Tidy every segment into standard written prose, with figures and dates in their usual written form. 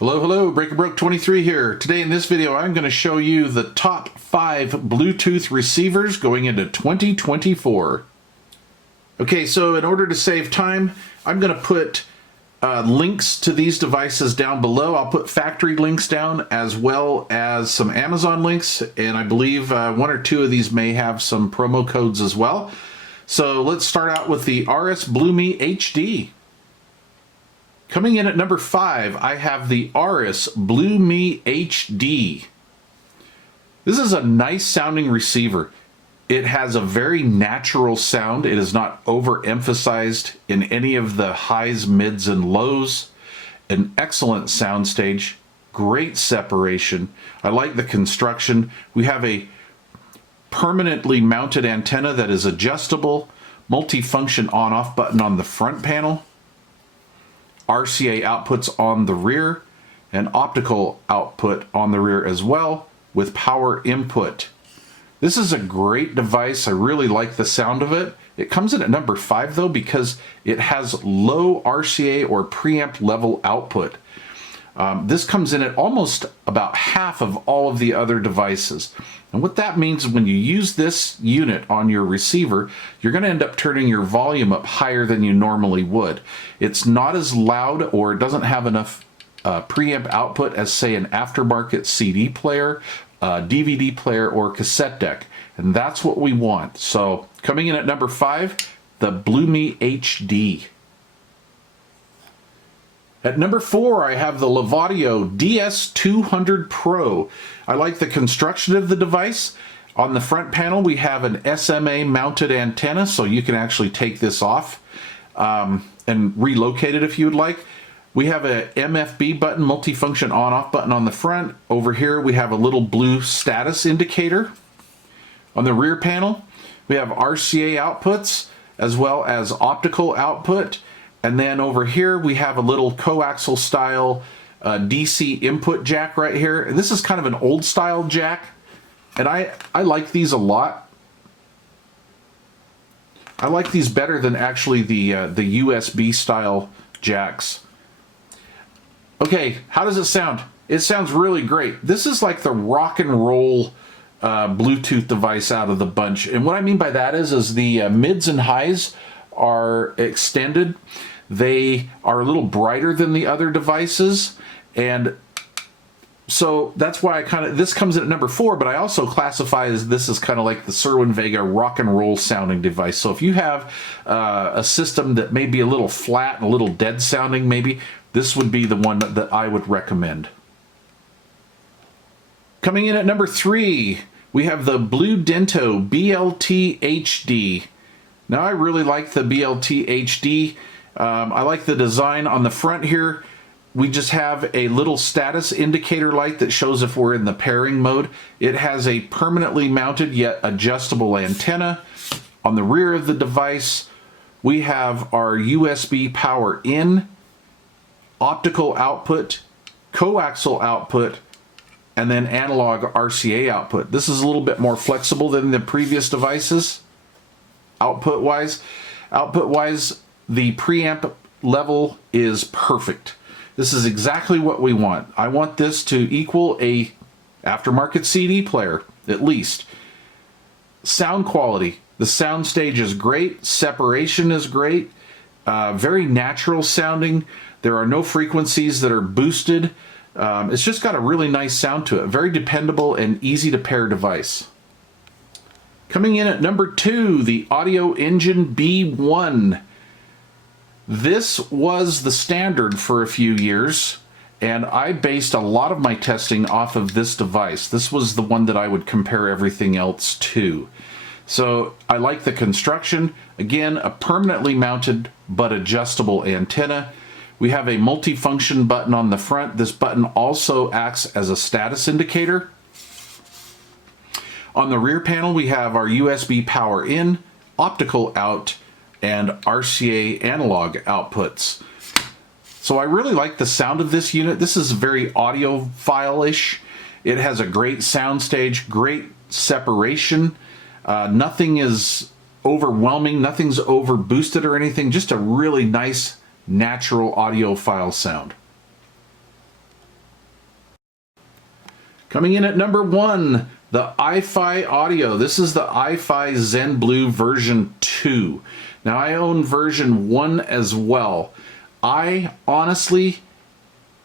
Hello, hello, BreakerBroke23 here. Today in this video, I'm going to show you the top 5 Bluetooth receivers going into 2024. Okay, so in order to save time, I'm going to put links to these devices down below. I'll put factory links down as well as some Amazon links, and I believe one or two of these may have some promo codes as well. So let's start out with the RS BlueMe HD. Coming in at number 5, I have the RS BlueMe HD. This is a nice sounding receiver. It has a very natural sound. It is not overemphasized in any of the highs, mids, and lows. An excellent soundstage, great separation. I like the construction. We have a permanently mounted antenna that is adjustable, multifunction on-off button on the front panel, RCA outputs on the rear, and optical output on the rear as well, with power input. This is a great device. I really like the sound of it. It comes in at number 5 though because it has low RCA or preamp level output. This comes in at almost about half of all of the other devices. And what that means is when you use this unit on your receiver, you're going to end up turning your volume up higher than you normally would. It's not as loud, or it doesn't have enough preamp output as, say, an aftermarket CD player, DVD player, or cassette deck. And that's what we want. So coming in at number 5, the BlueMe HD. At number 4, I have the Levadio DS200 Pro. I like the construction of the device. On the front panel, we have an SMA mounted antenna, so you can actually take this off and relocate it if you would like. We have a MFB button, multifunction on-off button on the front. Over here, we have a little blue status indicator. On the rear panel, we have RCA outputs as well as optical output. And then over here, we have a little coaxial style DC input jack right here. And this is kind of an old style jack. And I like these a lot. I like these better than actually the USB style jacks. Okay, how does it sound? It sounds really great. This is like the rock and roll Bluetooth device out of the bunch. And what I mean by that is the mids and highs are extended. They are a little brighter than the other devices, and so that's why this comes in at number 4, but I also classify this as kind of like the Cerwin-Vega rock and roll sounding device. So if you have a system that may be a little flat and a little dead sounding, maybe this would be the one that I would recommend. Coming in at number 3, we have the Blue Dento BLT HD. Now I really like the BLT HD. I like the design on the front here. We just have a little status indicator light that shows if we're in the pairing mode. It has a permanently mounted yet adjustable antenna. On the rear of the device, we have our USB power in, optical output, coaxial output, and then analog RCA output. This is a little bit more flexible than the previous devices, output-wise. Output-wise, the preamp level is perfect. This is exactly what we want. I want this to equal a aftermarket CD player, at least. Sound quality. The sound stage is great. Separation is great. Very natural sounding. There are no frequencies that are boosted. It's just got a really nice sound to it. Very dependable and easy to pair device. Coming in at number 2, the Audio Engine B1. This was the standard for a few years, and I based a lot of my testing off of this device. This was the one that I would compare everything else to. So I like the construction. Again, a permanently mounted but adjustable antenna. We have a multifunction button on the front. This button also acts as a status indicator. On the rear panel, we have our USB power in, optical out, and RCA analog outputs. So I really like the sound of this unit. This is very audiophile-ish. It has a great soundstage, great separation. Nothing is overwhelming, nothing's over boosted or anything. Just a really nice, natural audiophile sound. Coming in at number 1, the iFi Audio. This is the iFi Zen Blue version 2. Now I own version 1 as well. I honestly,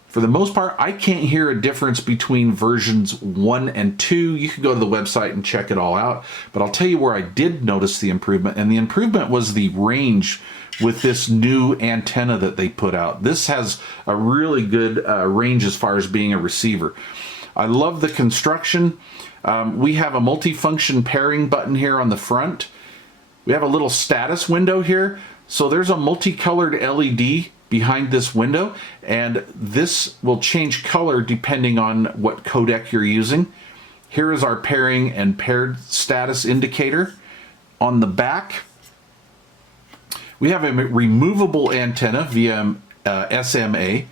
for the most part, I can't hear a difference between versions 1 and 2. You can go to the website and check it all out. But I'll tell you where I did notice the improvement, and the improvement was the range with this new antenna that they put out. This has a really good range as far as being a receiver. I love the construction. We have a multifunction pairing button here on the front. We have a little status window here. So there's a multicolored LED behind this window, and this will change color depending on what codec you're using. Here is our pairing and paired status indicator. On the back, we have a removable antenna via SMA.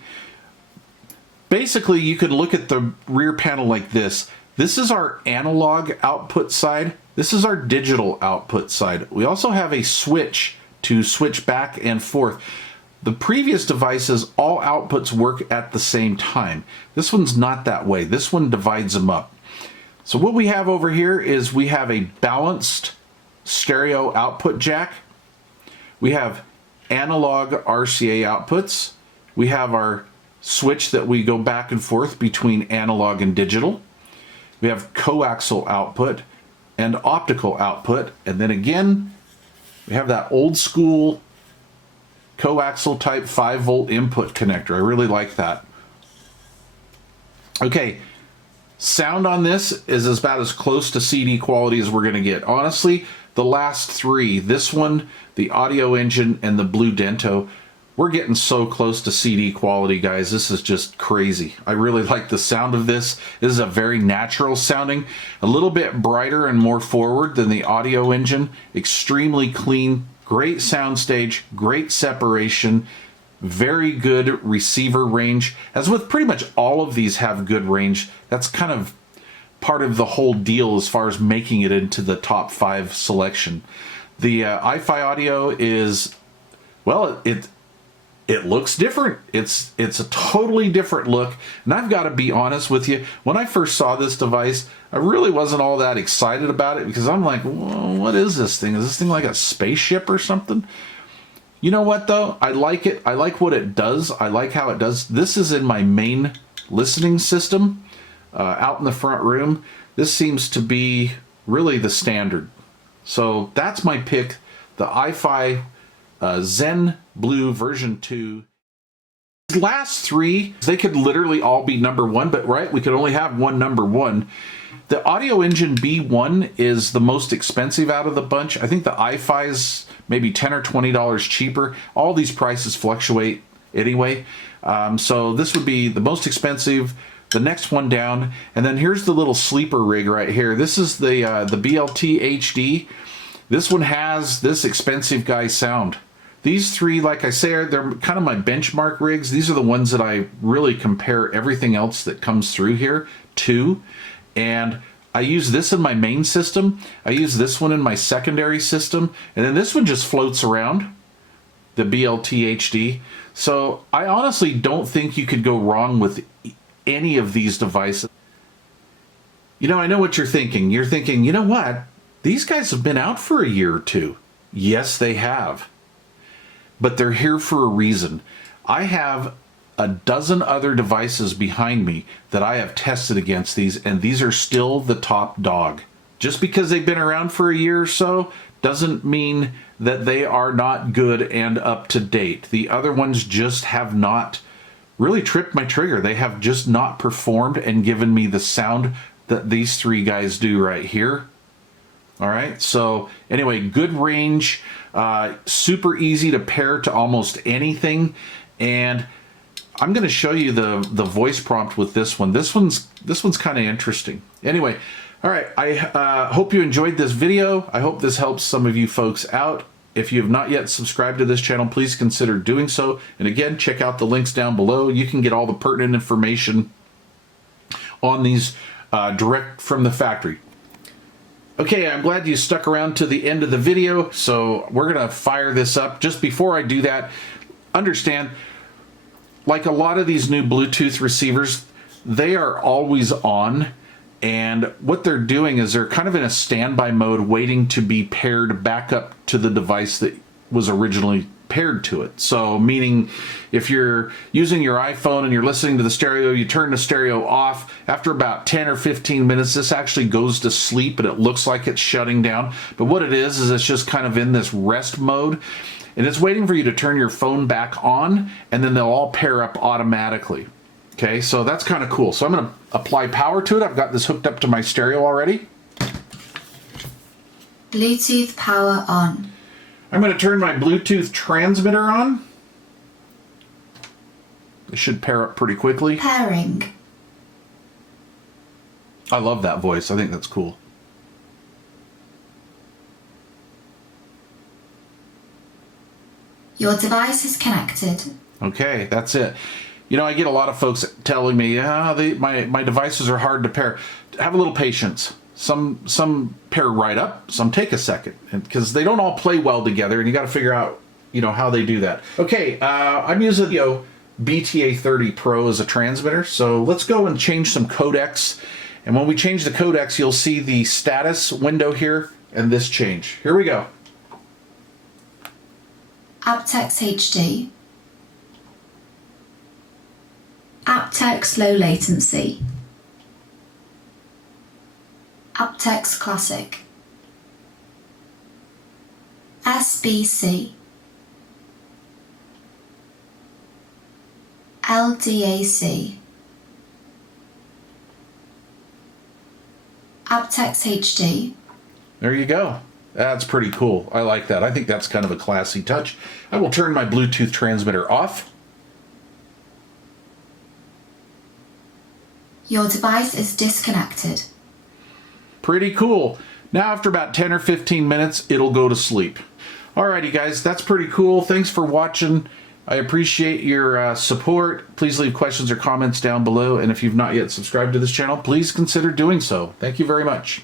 Basically, you can look at the rear panel like this. This is our analog output side. This is our digital output side. We also have a switch to switch back and forth. The previous devices, all outputs work at the same time. This one's not that way. This one divides them up. So what we have over here is we have a balanced stereo output jack. We have analog RCA outputs. We have our switch that we go back and forth between analog and digital. We have coaxial output and optical output. And then again, we have that old school coaxial type 5-volt input connector. I really like that. Okay, sound on this is about as close to CD quality as we're going to get. Honestly, the last three, this one, the Audio Engine, and the Blue Dento, we're getting so close to CD quality, guys. This is just crazy. I really like the sound of this. This is a very natural sounding, a little bit brighter and more forward than the Audio Engine. Extremely clean, great soundstage, great separation, very good receiver range. As with pretty much all of these have good range. That's kind of part of the whole deal as far as making it into the top 5 selection. The iFi Audio is, well, it looks different. It's a totally different look. And I've got to be honest with you, when I first saw this device, I really wasn't all that excited about it because I'm like, well, what is this thing? Is this thing like a spaceship or something? You know what though? I like it. I like what it does. I like how it does. This is in my main listening system out in the front room. This seems to be really the standard. So that's my pick, the iFi Zen Blue version 2. These last three, they could literally all be number 1, but right, we could only have one number 1. The Audio Engine B1 is the most expensive out of the bunch. I think the iFi's maybe $10 or $20 cheaper. All these prices fluctuate anyway. So this would be the most expensive, the next one down. And then here's the little sleeper rig right here. This is the BLT HD. This one has this expensive guy sound. These three, like I say, they're kind of my benchmark rigs. These are the ones that I really compare everything else that comes through here to. And I use this in my main system. I use this one in my secondary system. And then this one just floats around, the BLT HD. So I honestly don't think you could go wrong with any of these devices. You know, I know what you're thinking. You're thinking, you know what? These guys have been out for a year or two. Yes, they have. But they're here for a reason. I have a dozen other devices behind me that I have tested against these, and these are still the top dog. Just because they've been around for a year or so doesn't mean that they are not good and up to date. The other ones just have not really tripped my trigger. They have just not performed and given me the sound that these three guys do right here. All right, so anyway, good range, super easy to pair to almost anything, and I'm going to show you the voice prompt with this one. This one's kind of interesting. Anyway, all right, I hope you enjoyed this video. I hope this helps some of you folks out. If you have not yet subscribed to this channel, please consider doing so. And again, check out the links down below. You can get all the pertinent information on these direct from the factory. Okay, I'm glad you stuck around to the end of the video, so we're going to fire this up. Just before I do that, understand, like a lot of these new Bluetooth receivers, they are always on. And what they're doing is they're kind of in a standby mode waiting to be paired back up to the device that was originally paired to it. So meaning if you're using your iPhone and you're listening to the stereo, you turn the stereo off. After about 10 or 15 minutes, this actually goes to sleep and it looks like it's shutting down. But what it is it's just kind of in this rest mode. And it's waiting for you to turn your phone back on, and then they'll all pair up automatically. Okay, so that's kind of cool. So I'm going to apply power to it. I've got this hooked up to my stereo already. Bluetooth power on. I'm going to turn my Bluetooth transmitter on. It should pair up pretty quickly. Pairing. I love that voice. I think that's cool. Your device is connected. Okay, that's it. You know, I get a lot of folks telling me, my devices are hard to pair. Have a little patience. Some pair right up, some take a second, because they don't all play well together, and you got to figure out, how they do that. Okay, I'm using the BTA30 Pro as a transmitter, so let's go and change some codecs. And when we change the codecs, you'll see the status window here and this change. Here we go. aptX HD. aptX low latency. aptX Classic. SBC. LDAC. aptX HD. There you go. That's pretty cool. I like that. I think that's kind of a classy touch. I will turn my Bluetooth transmitter off. Your device is disconnected. Pretty cool. Now after about 10 or 15 minutes, it'll go to sleep. Alrighty guys, that's pretty cool. Thanks for watching. I appreciate your support. Please leave questions or comments down below. And if you've not yet subscribed to this channel, please consider doing so. Thank you very much.